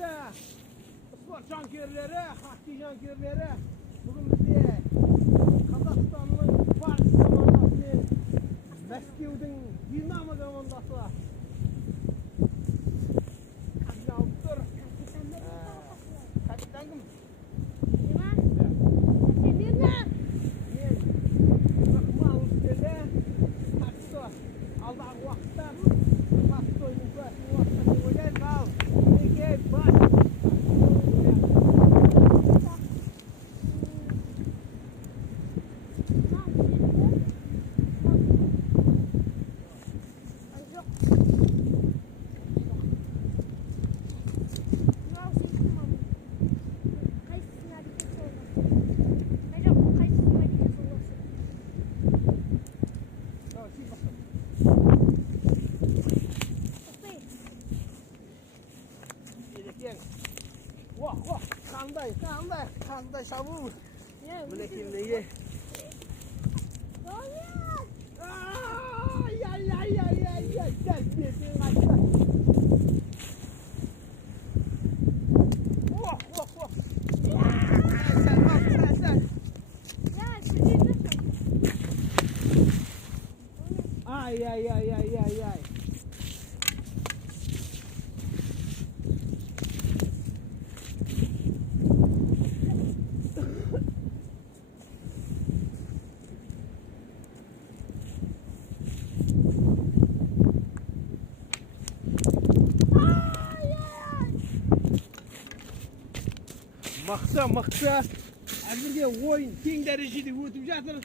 Hürmetli spor jankeirleri, hockey jankeirleri bugün bizde Kazakistan'ın Barış komandası Moskva'nın Dinamo komandası var. Kaçta alıp dur. Kaçtan kim? Alдағы уақытта басты ойынның көрсін уақытта деп ойлаймын. Ал, мінекей бас. Wah, wah, qanday şabul. Мінекей. Ay, gel, besin qaçta. Wah. Sen. Ay. Maqsa. Әзірге ойын тең дәрежеде өтіп жатыр.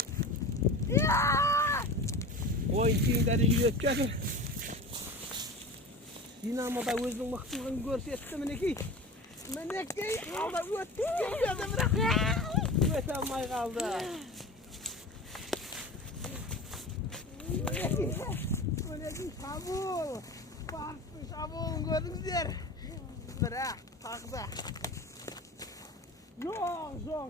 Ойын тең дәрежеде өтіп жатыр. Динамо да өзінің мықтылығын көрсетті. Мінекей. Алда өтіп келді, бірақ өте алмай қалды. Мінекей шабуыл. Барыстың шабуылын көрдіңіздер. Бірақ тағда. Жоқ.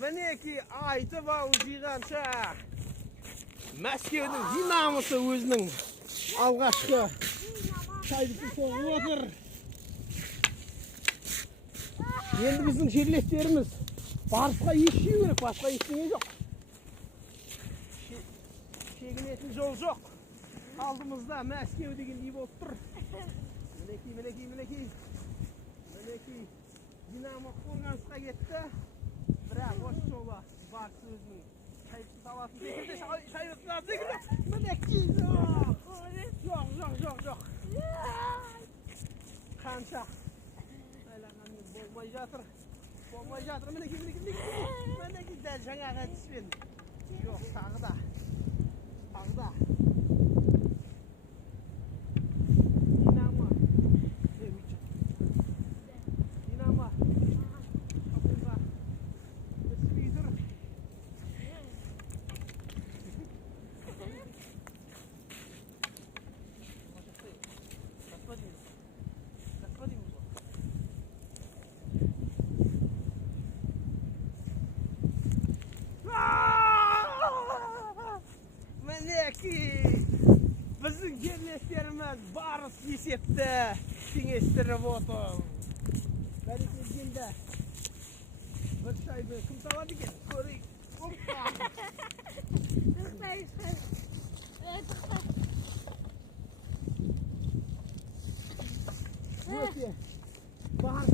Мінекей айтып ау жиғанша Мәскеудің Динамосы өзінің алғашқы шайбасын соғып отыр. Енді біздің жерлестеріміз Барысқа еш жеу керек, басқа ештеңе жоқ. Шегінетін жол жоқ. Алдымызда Мәскеу дегендей болып тұр. Мінекей. Динамо қорғанысқа кетті. Бірақ осы жолы Барыс өзінің шайбасын салатын секілді. Шайбасын секілді. Мінекей. Жоқ. Қанша болмай жатыр. Мінекей дәл жаңағы әдіспен. Жоқ, тағы да. Динамо. Шабуылға түспей тұр. Мінекей біздің жерлестеріміз Барыс есепті теңестіріп отыр. Бәрекелді. Бір шайды кім табады екен? Көрейік. Өте Барыс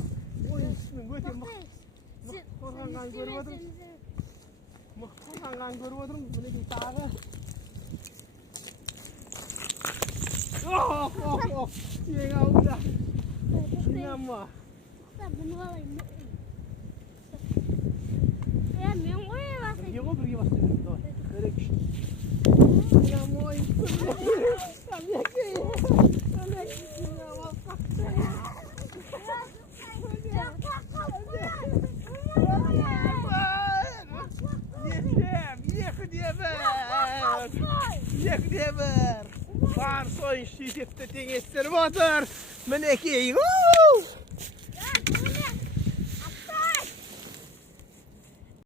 ойыншысының өте мықты қорғанғанын көріп отырмыз. Мінекей тағы. Тең алды. Динамо. Мен ғой басын. Бірге бастаймыз. Давай. Динамо. Екі де бір. Var soyun şiddetle dengesleri vardır. Meneki.